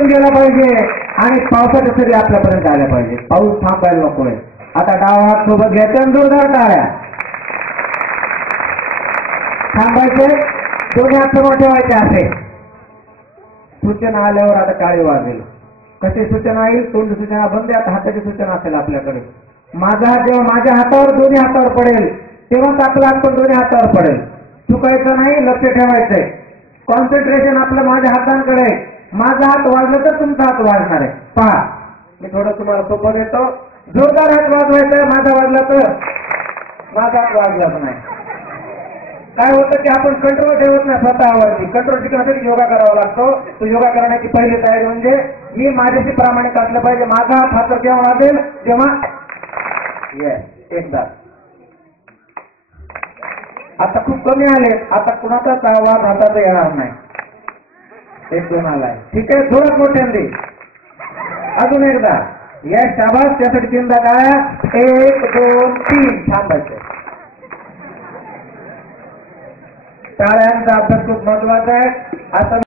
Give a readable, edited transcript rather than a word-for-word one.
वाढून गेला पाहिजे आणि पावसाच्या सरी आपल्यापर्यंत आल्या पाहिजे. पाऊस थांबायला नकोय. आता डावा हात सोबत घ्यायचे आणि जोरदार टाळ्या. थांबायचे, दोन्ही हात समोर ठेवायचे असे. सूचना आल्यावर आता टाळी वाजेल. कशी सूचना येईल? तोंड सूचना बंद. आता हाताची सूचना असेल आपल्याकडे. माझा हात जेव्हा माझ्या हातावर दोन्ही हातावर पडेल तेव्हाच आपला हात पण दोन्ही हातावर पडेल. चुकायचं नाही, लक्ष ठेवायचंय. कॉन्सन्ट्रेशन आपलं माझ्या हातांकडे. माझा हात वाजला तर तुमचा हात वाजणार आहे. पहा, मी थोडं तुम्हाला सोपं देतो. जोरदार हात वाजवायचा. माझा वाजला तर माझा हात वाजलाच नाही. काय होतं की आपण कंट्रोल ठेवत नाही स्वतःवरती. कंट्रोल टिकवण्यासाठी योगा करावा लागतो. तो योगा करण्याची पहिली तयारी म्हणजे मी माझ्याशी प्रामाणिक असलं पाहिजे. माझा हात हातात जेव्हा वाजेल तेव्हा एकदा. आता खूप कमी आले. आता कुणाचाच आवाज हातात येणार नाही. 1 2 आलाय. ठीक आहे, थोडं मोठ्यांदी अजून एकदा. या शाबास. त्यासाठी 3दा काय? 1 2 3 थांबायचं. टाळ्यांचा अभ्यास खूप महत्वाचा आहे. आता